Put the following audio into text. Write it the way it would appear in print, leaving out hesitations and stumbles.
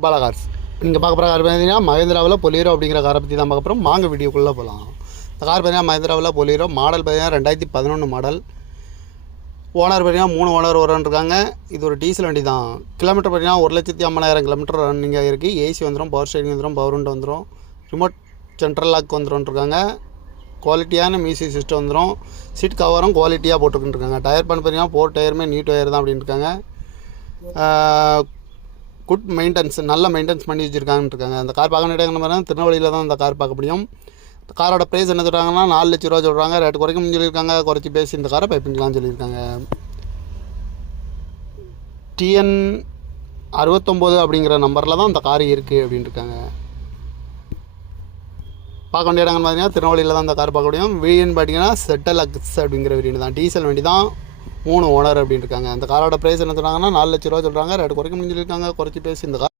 Bala cars நீங்கள் பார்க்க போகிற கார் பார்த்தீங்கன்னா மஹேந்திராவில் பொலிரோ அப்படிங்கிற காரை பற்றி தான் பார்க்க போகிறோம். வாங்க வீடியோக்குள்ளே போகலாம். இந்த கார் பார்த்தீங்கன்னா மஹேந்திராவில் பொலிரோ மாடல் பார்த்தீங்கன்னா 2011 மாடல். ஓனர் பார்த்தீங்கன்னா 3 ஓனர் இருக்காங்க. இது ஒரு டீசல் வண்டி தான். கிலோமீட்டர் பார்த்தீங்கன்னா 1,50,000 கிலோமீட்டர் ரன்னிங்காக இருக்குது. ஏசி வந்துடும், பவர் ஸ்டேரிங் வந்துடும், பவர் விண்டோ வந்துடும், ரிமோட் சென்ட்ரல் லாக் வந்துருக்காங்க. குவாலிட்டியான மியூசிக் சிஸ்டம் வந்துடும். சீட் கவரும் குவாலிட்டியாக போட்டுருக்காங்க. டயர் பண்ண பார்த்தீங்கன்னா 4 டயருமே நீ டயர் தான் அப்படின்னு இருக்காங்க. குட் மெயின்டெனன்ஸ், நல்ல மெயின்டெனன்ஸ் பண்ணி வச்சுருக்காங்கன்னு இருக்காங்க. அந்த கார் பார்க்க வேண்டிய திருநெல்வேலியில் தான் இந்த கார் பார்க்க முடியும். இந்த காரோட ப்ரைஸ் என்ன சொல்கிறாங்கன்னா 4 லட்ச ரூபா சொல்கிறாங்க. ரேட்டு குறைக்கணும்னு சொல்லியிருக்காங்க. குறைச்சி பேசி இந்த காரை பைப்பிங்களான்னு சொல்லியிருக்காங்க. TN 69 அப்படிங்கிற நம்பரில் தான் இந்த கார் இருக்குது அப்படின்னு இருக்காங்க. பார்க்க வேண்டிய இடங்கள்னு பார்த்தீங்கன்னா திருநெல்வேலியில் தான் இந்த கார் பார்க்க முடியும். வீடியோன்னு பார்த்தீங்கன்னா செட்டல் அக்ஸ் அப்படிங்கிற வீடியோ தான். டீசல் வண்டி தான், 3 ஓனர் அப்படின்னு இருக்காங்க. அந்த காரோட ப்ரைஸ் என்ன சொல்கிறாங்கன்னா 4 லட்ச ரூபா சொல்கிறாங்க. ரேட்டு குறைக்க முடிஞ்சிருக்காங்க. குறைச்சி பேசி இந்த கார்